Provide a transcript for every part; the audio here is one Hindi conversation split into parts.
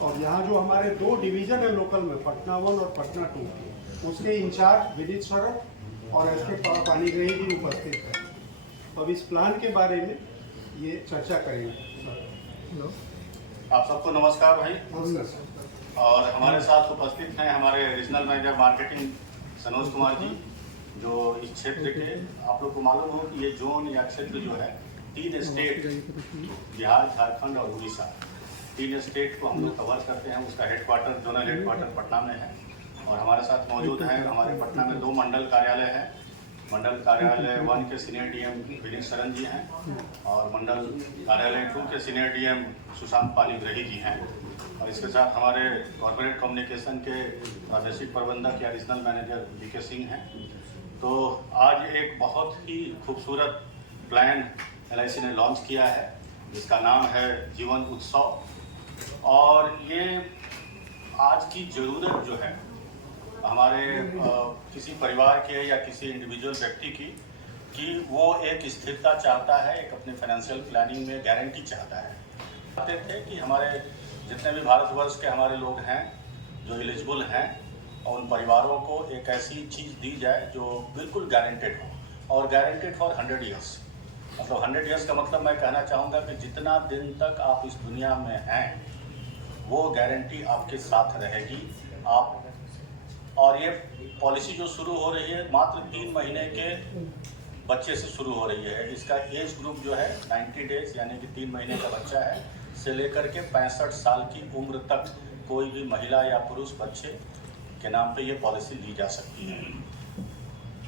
और यहाँ जो हमारे 2 डिवीज़न है लोकल में, पटना 1 और पटना 2, उसके इंचार्ज विदित सौरभ और एस के पानीग्राही भी उपस्थित है। अब इस प्लान के बारे में ये चर्चा करेंगे। आप सबको नमस्कार भाई। नमस्कार सर। और हमारे साथ उपस्थित हैं हमारे regional manager marketing Sanoj Kumar ji, जो इस क्षेत्र के, आप लोग को मालूम हो कि ये जोन या क्षेत्र जो है 3 स्टेट, बिहार, झारखंड और उड़ीसा, 3 स्टेट को हम लोग कवर करते हैं। उसका हेडक्वार्टर, जोनल हेडक्वार्टर पटना में है। और हमारे साथ मौजूद हैं, हमारे पटना में 2 मंडल कार्यालय हैं। मंडल कार्यालय 1 के सीनियर डीएम विनीत शरण जी हैं और मंडल कार्यालय 2 के सीनियर डीएम सुशांत पानीग्राही जी हैं। और इसके साथ हमारे कॉर्पोरेट कम्युनिकेशन के प्रादेशिक प्रबंधक या रीजनल मैनेजर वीके सिंह हैं। तो आज एक बहुत ही खूबसूरत प्लान LIC ने लॉन्च किया है, जिसका नाम है जीवन उत्सव। और ये आज की ज़रूरत जो है हमारे किसी परिवार के या किसी इंडिविजुअल व्यक्ति की, कि वो एक स्थिरता चाहता है, एक अपने फाइनेंशियल प्लानिंग में गारंटी चाहता है। चाहते थे कि हमारे जितने भी भारतवर्ष के हमारे लोग हैं जो एलिजिबल हैं, और उन परिवारों को एक ऐसी चीज़ दी जाए जो बिल्कुल गारंटेड हो, और गारंटेड फॉर 100 ईयर्स। मतलब 100 ईयर्स का मतलब मैं कहना चाहूँगा कि जितना दिन तक आप इस दुनिया में हैं, वो गारंटी आपके साथ रहेगी। आप, और ये पॉलिसी जो शुरू हो रही है मात्र 3 महीने के बच्चे से शुरू हो रही है। इसका एज ग्रुप जो है 90 डेज यानी कि 3 महीने का बच्चा है से लेकर के 65 साल की उम्र तक कोई भी महिला या पुरुष बच्चे के नाम पे ये पॉलिसी ली जा सकती है।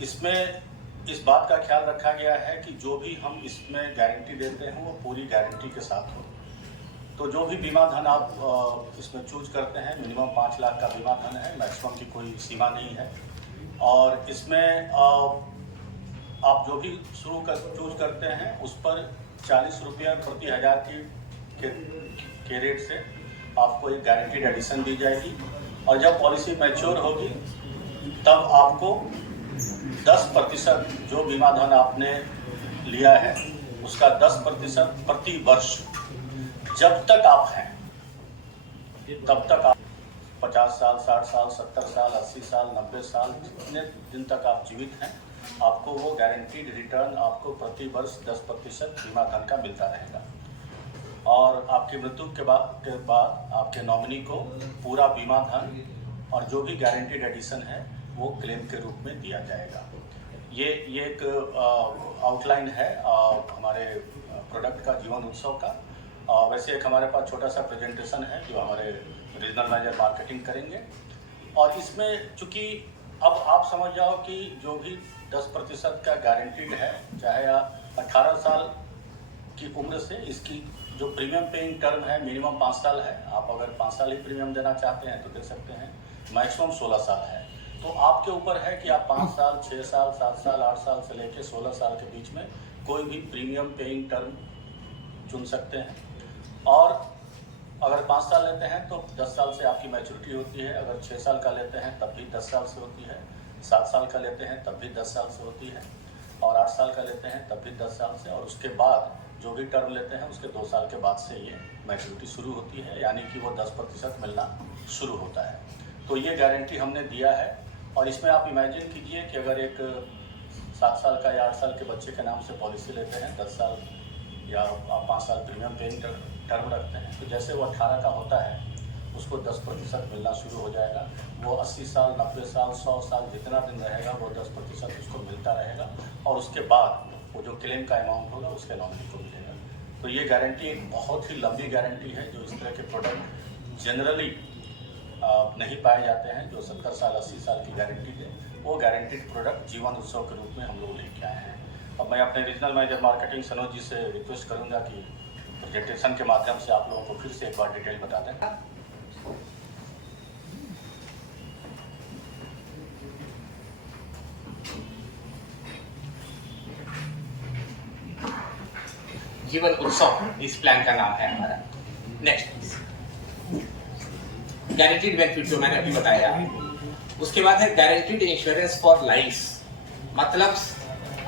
इसमें इस बात का ख्याल रखा गया है कि जो भी हम इसमें गारंटी देते हैं वो पूरी गारंटी के साथ हो। तो जो भी बीमा धन आप इसमें चूज करते हैं, मिनिमम 5 लाख का बीमा धन है, मैक्सिमम की कोई सीमा नहीं है। और इसमें आप जो भी चूज करते हैं उस पर 40 रुपया प्रति हज़ार के रेट से आपको एक गारंटीड एडिशन दी जाएगी। और जब पॉलिसी मैच्योर होगी तब आपको 10% जो बीमा धन आपने लिया है उसका 10% प्रति वर्ष, जब तक आप हैं तब तक आप 50 साल, 60 साल, 70 साल, 80 साल, 90 साल, जितने दिन तक आप जीवित हैं, आपको वो गारंटीड रिटर्न आपको प्रति वर्ष 10% बीमा धन का मिलता रहेगा। और आपकी मृत्यु के बाद आपके नॉमिनी को पूरा बीमा धन और जो भी गारंटीड एडिशन है वो क्लेम के रूप में दिया जाएगा। ये एक आउटलाइन है हमारे प्रोडक्ट का, जीवन उत्सव का। वैसे एक हमारे पास छोटा सा प्रेजेंटेशन है जो हमारे रीजनल मैनेजर मार्केटिंग करेंगे। और इसमें चूँकि अब आप समझ जाओ कि जो भी 10% का गारंटीड है, चाहे 18 साल की उम्र से, इसकी जो प्रीमियम पेइंग टर्म है मिनिमम 5 साल है। आप अगर 5 साल ही प्रीमियम देना चाहते हैं तो दे सकते हैं, मैक्सिमम 16 साल है। तो आपके ऊपर है कि आप 5 साल, 6 साल, 7 साल, 8 साल से लेकर 16 साल के बीच में कोई भी प्रीमियम पेइंग टर्म चुन सकते हैं। और अगर 5 साल लेते हैं तो 10 साल से आपकी मैच्योरिटी होती है। अगर 6 साल का लेते हैं तब भी 10 साल से होती है। 7 साल का लेते हैं तब भी 10 साल से होती है। और 8 साल का लेते हैं तब भी 10 साल से। और उसके बाद जो भी टर्म लेते हैं उसके 2 साल के बाद से ये मैच्योरिटी शुरू होती है, यानी कि वो 10% मिलना शुरू होता है। तो ये गारंटी हमने दिया है। और इसमें आप इमेजिन कीजिए कि अगर एक 7 साल का या 8 साल के बच्चे के नाम से पॉलिसी लेते हैं, 10 साल या आप 5 साल प्रीमियम पेइंग टर्म रखते हैं, तो जैसे वो 18 का होता है उसको 10% मिलना शुरू हो जाएगा। वो 80 साल, 90 साल, 100 साल जितना दिन रहेगा वो 10% उसको मिलता रहेगा। और उसके बाद वो जो क्लेम का अमाउंट होगा उसके नॉमिनी को मिलेगा। तो ये गारंटी एक बहुत ही लंबी गारंटी है, जो इस तरह के प्रोडक्ट जनरली नहीं पाए जाते हैं, जो 70 साल, 80 साल की गारंटी दे। वो गारंटीड प्रोडक्ट जीवन उत्सव के रूप में हम लोग लेके आए हैं। अब मैं अपने रीजनल मैनेजर मार्केटिंग सनोज जी से रिक्वेस्ट करूंगा कि प्रेजेंटेशन के माध्यम से आप लोगों को फिर से एक बार डिटेल बता दें। जीवन उत्सव इस प्लान का नाम है हमारा। नेक्स्ट गारंटीड बेनिफिट जो मैंने अभी बताया। उसके बाद है गारंटीड इंश्योरेंस फॉर लाइफ। मतलब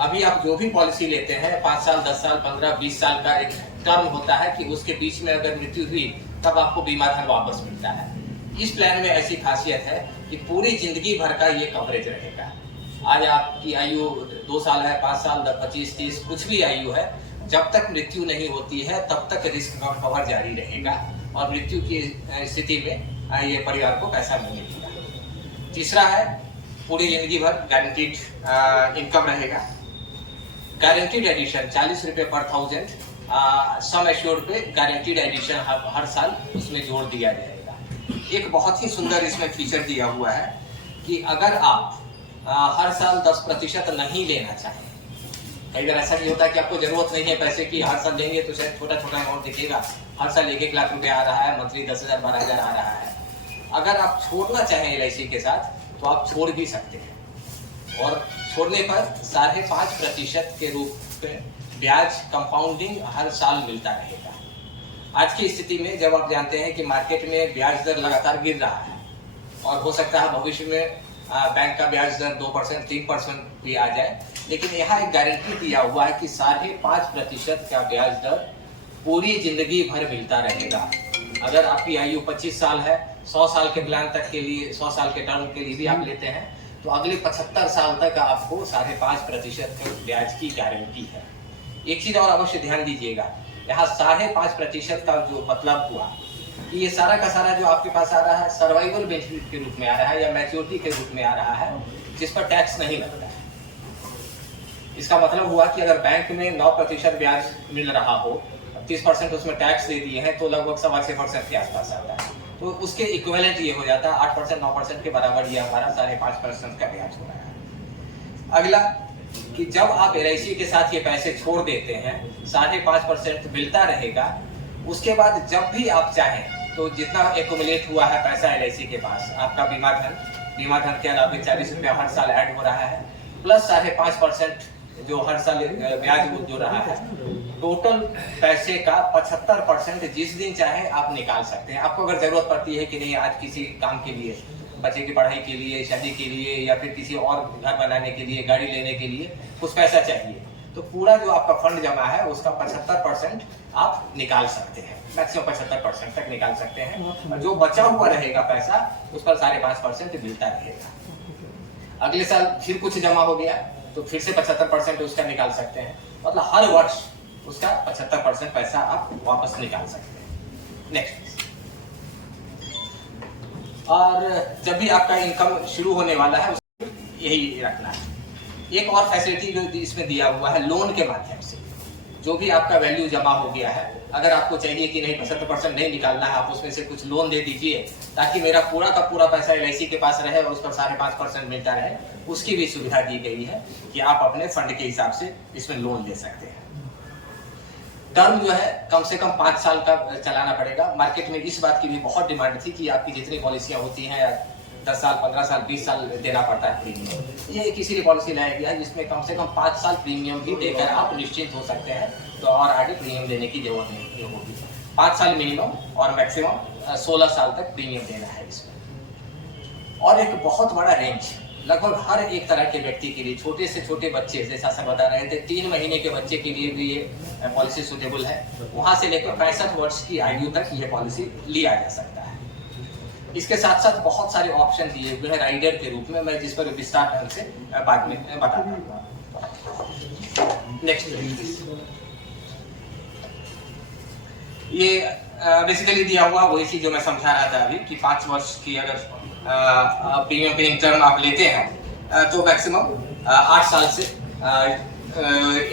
अभी आप जो भी पॉलिसी लेते हैं 5 साल, 10 साल, 15, 20 साल का एक टर्म होता है कि उसके बीच में अगर मृत्यु हुई तब आपको बीमा धन वापस मिलता है। इस प्लान में ऐसी खासियत है कि पूरी जिंदगी भर का ये कवरेज रहेगा। आज आपकी आयु 2 साल है, 5 साल, 25, 30, कुछ भी आयु है, जब तक मृत्यु नहीं होती है तब तक रिस्क कवर जारी रहेगा और मृत्यु की स्थिति में ये परिवार को पैसा नहीं मिलेगा। तीसरा है पूरी जिंदगी भर गारंटीड इनकम रहेगा। गारंटीड एडिशन 40 रुपये पर 1000 सम एश्योर्ड पे गारंटीड एडिशन हर साल उसमें जोड़ दिया जाएगा। एक बहुत ही सुंदर इसमें फीचर दिया हुआ है कि अगर आप हर साल 10% नहीं लेना चाहें, कई बार ऐसा भी होता है कि आपको जरूरत नहीं है पैसे की, हर साल लेंगे तो शायद छोटा छोटा अमाउंट दिखेगा, हर साल 1-1 लाख रुपए आ रहा है, मंथली 10,000 12,000 आ रहा है। अगर आप छोड़ना चाहें LIC के साथ तो आप छोड़ भी सकते हैं और छोड़ने पर 5.5% के रूप में ब्याज कंपाउंडिंग हर साल मिलता रहेगा। आज की स्थिति में जब आप जानते हैं कि मार्केट में ब्याज दर लगातार गिर रहा है और हो सकता है भविष्य में बैंक का ब्याज दर 2%, 3% भी आ जाए, लेकिन यहाँ एक गारंटी दिया हुआ है कि 5.5% का ब्याज दर पूरी जिंदगी भर मिलता रहेगा। अगर आपकी आयु 25 साल है, 100 साल के प्लान तक के लिए, 100 साल के टर्म के लिए भी आप लेते हैं तो अगले 75 साल तक आपको 5.5% के ब्याज की गारंटी है। एक चीज और अवश्य ध्यान दीजिएगा, यहाँ 5.5% का जो मतलब हुआ कि ये सारा का सारा जो आपके पास आ रहा है सर्वाइवल बेनिफिट के रूप में आ रहा है या मैच्योरिटी के रूप में आ रहा है, जिस पर टैक्स नहीं लगता है। इसका मतलब हुआ कि अगर बैंक में 9% ब्याज मिल रहा हो, 30% उसमें टैक्स दे दिए हैं तो लगभग 6.25% के आसपास आता है। तो उसके इक्विवेलेंट ये हो जाता है 8%, 9% के बराबर ये हमारा 5.5% का ब्याज हो रहा है। अगला कि जब आप LIC के साथ ये पैसे छोड़ देते हैं 5.5% मिलता रहेगा। उसके बाद जब भी आप चाहें तो जितना एक्युमुलेट हुआ है पैसा LIC के पास, आपका बीमा धन के अलावा 40 रुपया हर साल ऐड हो रहा है, प्लस 5.5% जो हर साल ब्याज जो रहा है, टोटल पैसे का 75% जिस दिन चाहे आप निकाल सकते हैं। आपको अगर जरूरत पड़ती है कि नहीं आज किसी काम के लिए, बच्चे की पढ़ाई के लिए, शादी के लिए या फिर किसी और घर बनाने के लिए, गाड़ी लेने के लिए कुछ पैसा चाहिए, तो पूरा जो आपका फंड जमा है उसका 75% आप निकाल सकते हैं, मैक्सिमम 75% तक निकाल सकते हैं। और जो बचा हुआ रहेगा पैसा उस पर 5.5% मिलता रहेगा। अगले साल फिर कुछ जमा हो गया तो फिर से 75% उसका निकाल सकते हैं। मतलब हर वर्ष उसका 75% पैसा आप वापस निकाल सकते हैं। नेक्स्ट। और जब भी आपका इनकम शुरू होने वाला है यही रखना है। एक और फैसिलिटी जो इसमें दिया हुआ है, लोन के माध्यम से जो भी आपका वैल्यू जमा हो गया है, अगर आपको चाहिए कि नहीं 75% नहीं निकालना है, आप उसमें से कुछ लोन दे दीजिए ताकि मेरा पूरा का पूरा पैसा LIC के पास रहे और उस पर 5.5% मिलता रहे, उसकी भी सुविधा दी गई है कि आप अपने फंड के हिसाब से इसमें लोन ले सकते हैं। टर्म जो है कम से कम 5 साल का चलाना पड़ेगा। मार्केट में इस बात की भी बहुत डिमांड थी कि आपकी जितनी पॉलिसियां होती हैं 10 साल, 15 साल, 20 साल देना पड़ता है प्रीमियम। ये एक इसीलिए पॉलिसी लाया गया है जिसमें कम से कम 5 साल प्रीमियम भी देकर आप निश्चिंत हो सकते हैं, तो और आगे प्रीमियम देने की जरूरत नहीं होगी। 5 साल मिनिमम और मैक्सिमम 16 साल तक प्रीमियम देना है इसमें। और एक बहुत बड़ा रेंज, लगभग हर एक तरह के व्यक्ति के लिए, छोटे से छोटे बच्चे, जैसा सर बता रहे थे 3 महीने के बच्चे के लिए भी ये पॉलिसी सुटेबल है। वहां से लेकर 65 वर्ष की आयु तक ये पॉलिसी लिया जा सकता है। इसके साथ साथ बहुत सारे ऑप्शन दिए हुए हैं राइडर के रूप में, मैं जिस पर विस्तार ढंग से बाद में बता दूंगा। नेक्स्ट। ये बेसिकली दिया हुआ वही चीज जो मैं समझा रहा था अभी कि 5 वर्ष की अगर प्रीमियम पेइंग टर्म आप लेते हैं तो मैक्सिमम 8 साल से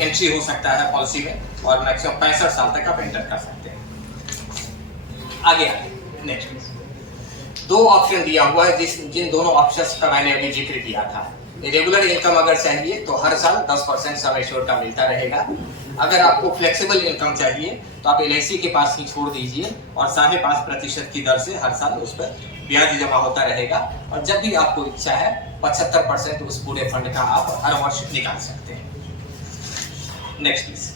एंट्री हो सकता है पॉलिसी में और मैक्सिमम 65 साल तक आप एंटर कर सकते हैं। आगे नेक्स्ट। 2 ऑप्शन दिया हुआ है जिन दोनों ऑप्शंस का मैंने अभी जिक्र किया था। रेगुलर इनकम अगर चाहिए तो हर साल 10% सम एश्योर्ड का मिलता रहेगा। अगर आपको फ्लेक्सिबल इनकम चाहिए तो आप LIC के पास ही छोड़ दीजिए और 5.5% की दर से हर साल उस पर ब्याज जमा होता रहेगा और जब भी आपको इच्छा है 75% उस पूरे फंड का आप हर वर्ष निकाल सकते हैं। Next please.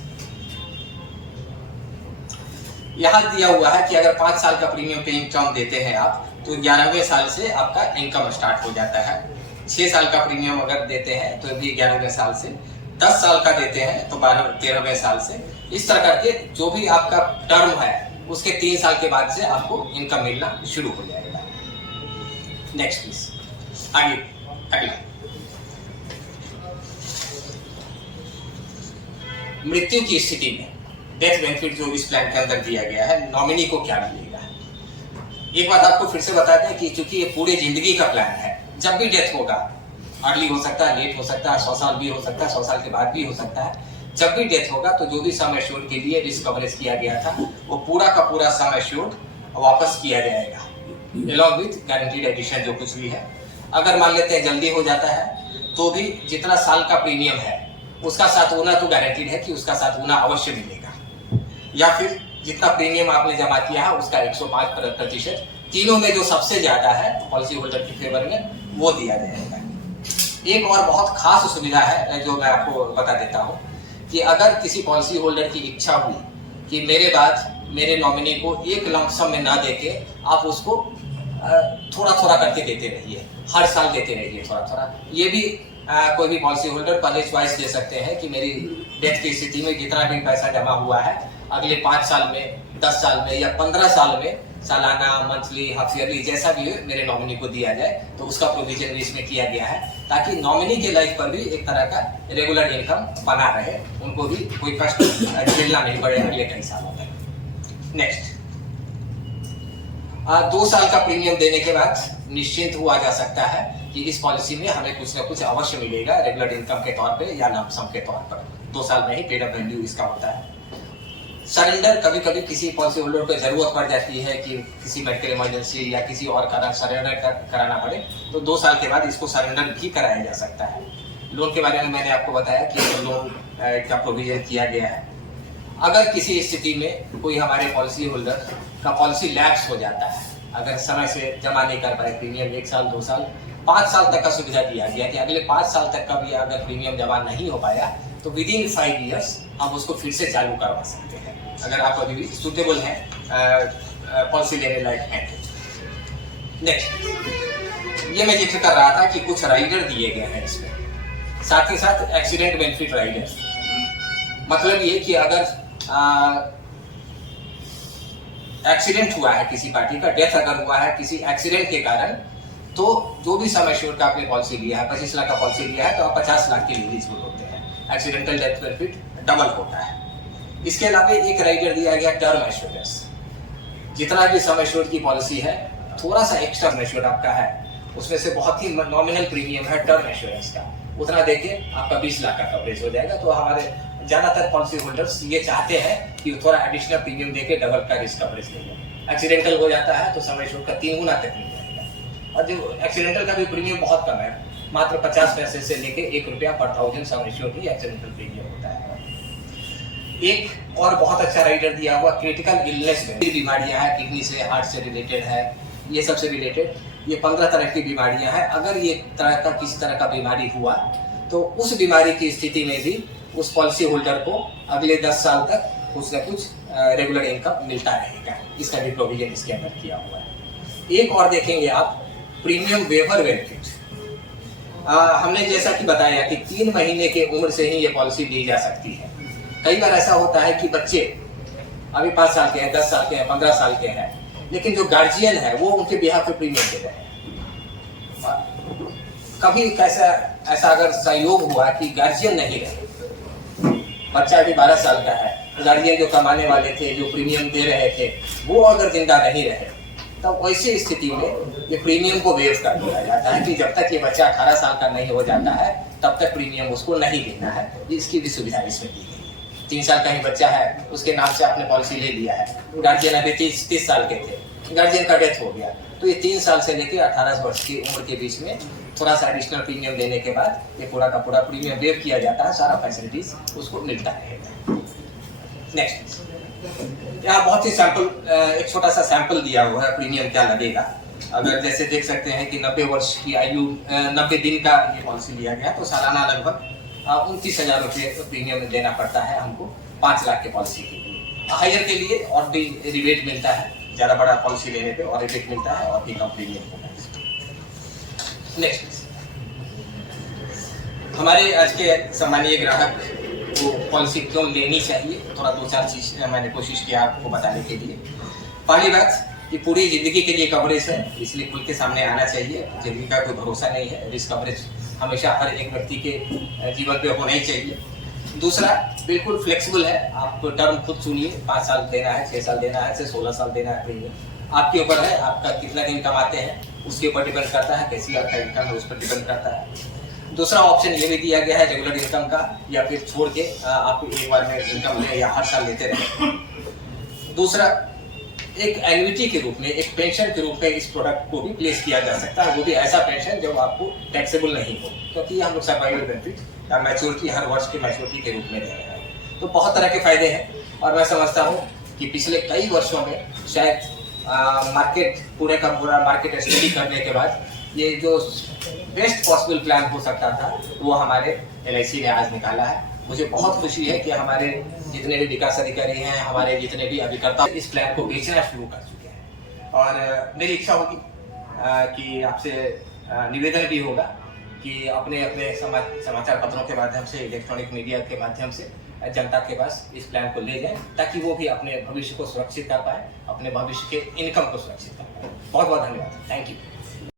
यहाँ दिया हुआ है कि अगर 5 साल का प्रीमियम पेइंग टर्म देते हैं आप तो 11वें साल से आपका इनकम स्टार्ट हो जाता है। 6 साल का प्रीमियम अगर देते हैं तो भी 11वें साल से, 10 साल का देते हैं तो 13वें साल से। इस तरह करके जो भी आपका टर्म है उसके 3 साल के बाद से आपको इनकम मिलना शुरू हो जाएगा। नेक्स्ट प्लीज, आगे अगला। मृत्यु की स्थिति में डेथ बेनिफिट जो इस प्लान के अंदर दिया गया है, नॉमिनी को क्या मिलेगा। एक बात आपको फिर से बता दें कि चूंकि ये पूरे जिंदगी का प्लान है, जब भी डेथ होगा, अर्ली हो सकता है, लेट हो सकता है, 100 साल भी हो सकता है, 100 साल के बाद भी हो सकता है, जब भी डेथ होगा तो जो भी सम एश्योर्ड के लिए रिस्क कवरेज किया गया था वो पूरा का पूरा सम एश्योर्ड वापस किया जाएगा, अलॉन्ग विथ गारंटीड एडिशन जो कुछ भी है। अगर मान लेते हैं जल्दी हो जाता है तो भी जितना साल का प्रीमियम है उसका 7 गुना तो गारंटीड है कि उसका 7 गुना अवश्य मिलेगा, या फिर जितना प्रीमियम आपने जमा किया है उसका 105%, तीनों में जो सबसे ज्यादा है पॉलिसी होल्डर के फेवर में वो दिया जाएगा। एक और बहुत खास सुविधा है जो मैं आपको बता देता हूँ कि अगर किसी पॉलिसी होल्डर की इच्छा हुई कि मेरे बाद मेरे नॉमिनी को एक लंप सम में ना देके आप उसको थोड़ा थोड़ा करके देते रहिए, हर साल देते रहिए थोड़ा थोड़ा, ये भी कोई भी पॉलिसी होल्डर पहले चॉइस दे सकते हैं कि मेरी डेथ की स्थिति में जितना भी पैसा जमा हुआ है अगले 5 साल में, 10 साल में या 15 साल में, सालाना, मंथली, हाफ ईयरली, जैसा भी हो मेरे नॉमिनी को दिया जाए, तो उसका प्रोविजन भी इसमें किया गया है ताकि नॉमिनी के लाइफ पर भी एक तरह का रेगुलर इनकम बना रहे, उनको भी कोई कष्ट झेलना नहीं पड़े अगले कई सालों में। नेक्स्ट, 2 साल का प्रीमियम देने के बाद निश्चिंत हुआ जा सकता है कि इस पॉलिसी में हमें कुछ ना कुछ अवश्य मिलेगा रेगुलर इनकम के तौर पे या लंप सम के तौर पर। 2 साल में ही पेड अप वैल्यू इसका होता है। सरेंडर कभी कभी किसी पॉलिसी होल्डर को जरूरत पड़ जाती है कि किसी मेडिकल इमरजेंसी या किसी और कारण सरेंडर कराना पड़े, तो 2 साल के बाद इसको सरेंडर भी कराया जा सकता है। लोन के बारे में मैंने आपको बताया कि लोन का प्रोविजन किया गया है। अगर किसी स्थिति में कोई हमारे पॉलिसी होल्डर का पॉलिसी लैप्स हो जाता है, अगर समय से जमा नहीं कर पाए प्रीमियम, 1 साल, 2 साल, 5 साल तक का सुविधा दिया गया कि अगले 5 साल तक का भी अगर प्रीमियम जमा नहीं हो पाया तो विद इन 5 ईयर्स आप उसको फिर से चालू करवा सकते हैं अगर आप अभी भी सुटेबल हैं, पॉलिसी लेने लायक हैं। नेक्स्ट, ये मैं जिक्र कर रहा था कि कुछ राइडर दिए गए हैं इसमें, साथ ही साथ एक्सीडेंट बेनिफिट राइडर। मतलब ये कि अगर एक्सीडेंट हुआ है किसी पार्टी का, डेथ अगर हुआ है किसी एक्सीडेंट के कारण, तो जो भी सम एश्योर्ड का आपने पॉलिसी लिया है, 25 लाख का पॉलिसी लिया है, तो आप 50 लाख के लिए एलिजिबल होते हैं। एक्सीडेंटल डेथ बेनिफिट डबल होता है। इसके अलावा एक राइडर दिया गया टर्म एश्योरेंस। जितना भी सम एश्योर्ड की पॉलिसी है, थोड़ा सा एक्स्ट्रा एश्योर्ड आपका है, उसमें से बहुत ही नॉमिनल प्रीमियम है टर्म एश्योरेंस का, उतना देके आपका 20 लाख का कवरेज हो जाएगा। तो हमारे ज्यादातर पॉलिसी होल्डर्स ये चाहते हैं कि थोड़ा एडिशनल प्रीमियम देके डबल का रिस्क कवरेज ले लें। एक्सीडेंटल हो जाता है तो सम एश्योर्ड का 3 गुना तक मिल जाएगा। और जो एक्सीडेंटल का भी प्रीमियम बहुत कम है, मात्र 50 पैसे से लेके 1 रुपया पर 1000 सम एश्योर्ड ही एक्सीडेंटल प्रीमियम होता है। एक और बहुत अच्छा राइडर दिया हुआ क्रिटिकल इलनेस में, बीमारियां हैं, किडनी से, हार्ट से रिलेटेड है, ये सबसे रिलेटेड, ये 15 तरह की बीमारियां हैं। अगर ये तरह का किसी तरह का बीमारी हुआ तो उस बीमारी की स्थिति में भी उस पॉलिसी होल्डर को अगले 10 साल तक कुछ ना कुछ रेगुलर इनकम मिलता रहेगा। इसका भी प्रोविजन इसके अंदर किया हुआ है। एक और देखेंगे आप, प्रीमियम वेवर बेनिफिट। हमने जैसा कि बताया कि 3 महीने के उम्र से ही ये पॉलिसी ली जा सकती है। कई बार ऐसा होता है कि बच्चे अभी 5 साल के हैं, 10 साल के हैं, 15 साल के हैं, लेकिन जो गार्जियन है वो उनके बिहाफ पे प्रीमियम दे रहे हैं। कभी कैसा ऐसा अगर संयोग हुआ कि गार्जियन नहीं रहे, बच्चा अभी 12 साल का है, गार्जियन जो कमाने वाले थे, जो प्रीमियम दे रहे थे, वो अगर जिंदा नहीं रहे, तब वैसी स्थिति में ये प्रीमियम को वेव कर दिया जाता है कि जब तक ये बच्चा 18 साल का नहीं हो जाता है तब तक प्रीमियम उसको नहीं देना है। इसकी भी सुविधा इसमें दी गई है। 3 साल का ही बच्चा है, उसके नाम से आपने पॉलिसी ले लिया है, गार्जियन अभी 30 साल के थे, गार्जियन का डेथ हो गया, तो ये 3 साल से लेकर 18 वर्ष की उम्र के बीच में थोड़ा सा एडिशनल प्रीमियम देने के बाद ये पूरा का पूरा प्रीमियम वेव किया जाता है, सारा फैसिलिटीज उसको मिलता रहेगा। नेक्स्ट, यहाँ बहुत ही सैंपल, एक छोटा सा सैंपल दिया हुआ है प्रीमियम क्या लगेगा। अगर जैसे देख सकते हैं कि 90 वर्ष की आयु, 90 दिन का ये पॉलिसी लिया गया, तो सालाना लगभग 29,000 रुपये प्रीमियम देना पड़ता है हमको 5 लाख के पॉलिसी के लिए। हायर के लिए और भी रिबेट मिलता है, ज़्यादा बड़ा पॉलिसी लेने पे और रिबेट मिलता है और भी कम प्रीमियम होता है। नेक्स्ट, हमारे आज के सम्मानीय ग्राहक को पॉलिसी क्यों लेनी चाहिए, थोड़ा 2-4 चीज़ मैंने कोशिश किया आपको बताने के लिए। पहली बात कि पूरी जिंदगी के लिए कवरेज है, इसलिए खुल के सामने आना चाहिए। जिंदगी का कोई भरोसा नहीं है, रिस्क कवरेज हमेशा हर एक व्यक्ति के जीवन पे होना ही चाहिए। दूसरा, बिल्कुल फ्लेक्सिबल है, आप टर्म खुद चुनिए, 5 साल देना है, 6 साल देना है, 16 साल देना है प्रीमियम आपके ऊपर है। आपका कितना दिन कमाते हैं उसके ऊपर डिपेंड करता है, कैसी आपका इनकम है उस पर डिपेंड करता है। दूसरा ऑप्शन ये भी दिया गया है रेगुलर इनकम का, या फिर छोड़ के आप एक बार में इनकम लें या हर साल लेते रहें। दूसरा, एक एन्युटी के रूप में, एक पेंशन के रूप में इस प्रोडक्ट को भी प्लेस किया जा सकता है, वो भी ऐसा पेंशन जो आपको टैक्सेबल नहीं हो, क्योंकि हम लोग सर्वाइवल बेनिफिट या मैच्योरिटी हर वर्ष की मैच्योरिटी के रूप में दे रहे हैं। तो बहुत तरह के फायदे हैं, और मैं समझता हूँ कि पिछले कई वर्षों में शायद मार्केट पूरे का पूरा मार्केट स्टडी करने के बाद ये जो बेस्ट पॉसिबल प्लान हो सकता था वो हमारे LIC ने आज निकाला है। मुझे बहुत खुशी है कि हमारे जितने भी विकास अधिकारी हैं, हमारे जितने भी अभिकर्ता इस प्लान को बेचना शुरू कर चुके हैं। और मेरी इच्छा होगी कि आपसे निवेदन भी होगा कि अपने अपने समाचार पत्रों के माध्यम से, इलेक्ट्रॉनिक मीडिया के माध्यम से जनता के पास इस प्लान को ले जाएं, ताकि वो भी अपने भविष्य को सुरक्षित कर पाए, अपने भविष्य के इनकम को सुरक्षित कर पाए। बहुत बहुत धन्यवाद, थैंक यू।